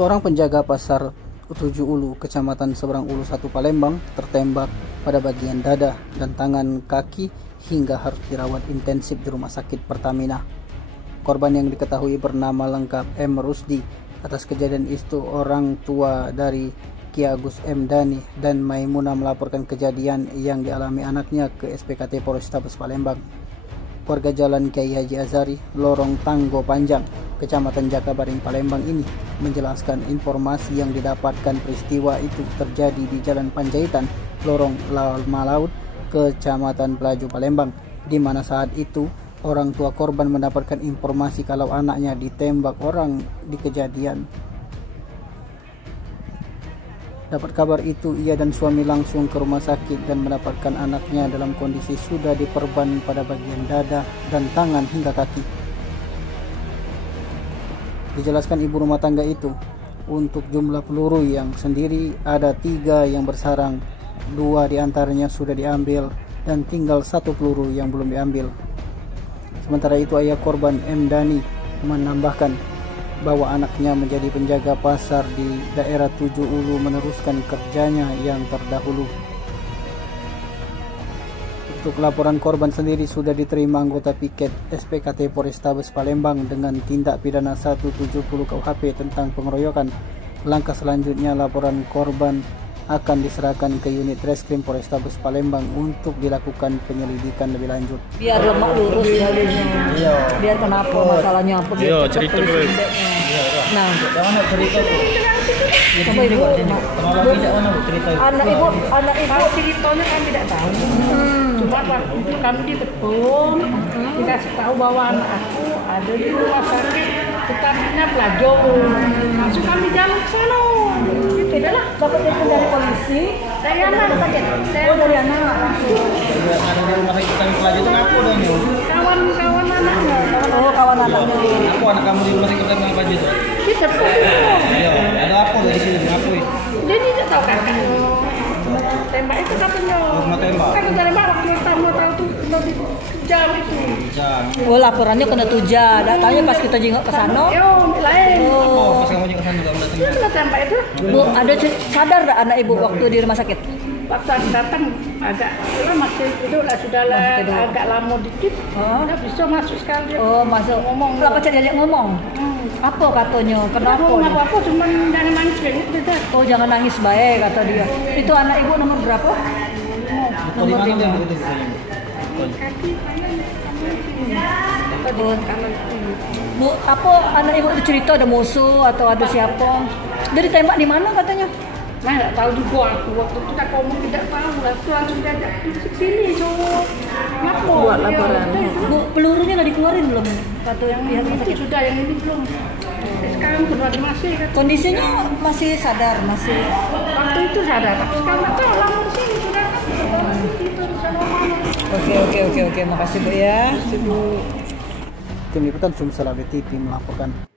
Seorang penjaga pasar Tujuh Ulu, Kecamatan Seberang Ulu 1 Palembang, tertembak pada bagian dada dan tangan kaki hingga harus dirawat intensif di Rumah Sakit Pertamina. Korban yang diketahui bernama lengkap M. Rusdi. Atas kejadian itu, orang tua dari Ki Agus M. Dani dan Maimunah melaporkan kejadian yang dialami anaknya ke SPKT Polrestabes Palembang. Warga Jalan Kiai Haji Azari, Lorong Tanggo Panjang, Kecamatan Jakabaring, Palembang ini menjelaskan informasi yang didapatkan peristiwa itu terjadi di Jalan Panjaitan, Lorong Lama Laut, Kecamatan Pelaju, Palembang, di mana saat itu orang tua korban mendapatkan informasi kalau anaknya ditembak orang di kejadian. Dapat kabar itu, ia dan suami langsung ke rumah sakit dan mendapatkan anaknya dalam kondisi sudah diperban pada bagian dada dan tangan hingga kaki. Dijelaskan ibu rumah tangga itu, untuk jumlah peluru yang sendiri ada 3 yang bersarang, 2 diantaranya sudah diambil dan tinggal 1 peluru yang belum diambil. Sementara itu, ayah korban M. Dani menambahkan bahwa anaknya menjadi penjaga pasar di daerah Tujuh Ulu meneruskan kerjanya yang terdahulu. Untuk laporan korban sendiri sudah diterima anggota piket SPKT Polrestabes Palembang dengan tindak pidana 170 KUHP tentang pengeroyokan. Langkah selanjutnya, laporan korban akan diserahkan ke unit Reskrim Polrestabes Palembang untuk dilakukan penyelidikan lebih lanjut. Biar lemak lurus ya, biar kenapa masalahnya apa gitu. Cerita dulu. Nah, Jangan cerita tuh. sama ibu, anak ibu ceritanya kan tidak tahu. Cuma waktu itu kami ditelepon, dikasih tahu bahwa anak aku ada di rumah sakit, tetapinya Pelaju. Masuk kami jalan ke sana. itulah dapat telepon dari polisi. Saya anak sakit. Oh, dari anak langsung. Ada di rumah sakit kami Pelaju itu ngaku dong ya. Kawan-kawan anaknya. Oh, kawan anaknya. Aku anak kamu di rumah sakit kami Pelaju itu. Ditelepon. Iya, ada apa dari sini ngakui? Jadi tidak tahu kakak. Tembak itu katanya. Cuma tembak. Kan tembak waktu pertama tahu tuh lebih jam itu. Jangan. Oh, laporannya kena tuja. Datanya pas kita jenguk ke sana. Yo, lain. Oh, pas kamu ke sana juga Dia kena tembak itu. Bu, ada sadar tak anak ibu waktu di rumah sakit? Waktu aku datang agak masih tidur lah, sudah agak lama dikit. Udah bisa masuk sekali. Oh, masuk. Ngomong. Kenapa dia ngomong? Apa katanya? Kenapa? Ngomong apa-apa, cuma jangan nangis kayak gitu. Oh, jangan nangis baik kata dia. Itu anak ibu nomor berapa? Nomor 5 yang itu. Kaki kanan Oh, Bu, apa anak ibu itu cerita ada musuh atau ada siapa? Dari tembak di mana katanya? Nah, nggak tahu juga aku. Waktu itu tak ngomong tidak tahu lah. Aku langsung diajak ke sini, cowok. Ngapa? Buat laporan. Bu, pelurunya udah dikeluarin belum? Kata Yang pihak rumah itu sakit. sudah, yang ini belum. Sekarang benar masih. Kata. Kondisinya masih sadar, masih. Waktu itu sadar, tapi sekarang nggak tahu lama di sini sudah kan. Itu di sana mana? Oke, makasih Bu ya. Tim Liputan Sumsel TV melaporkan.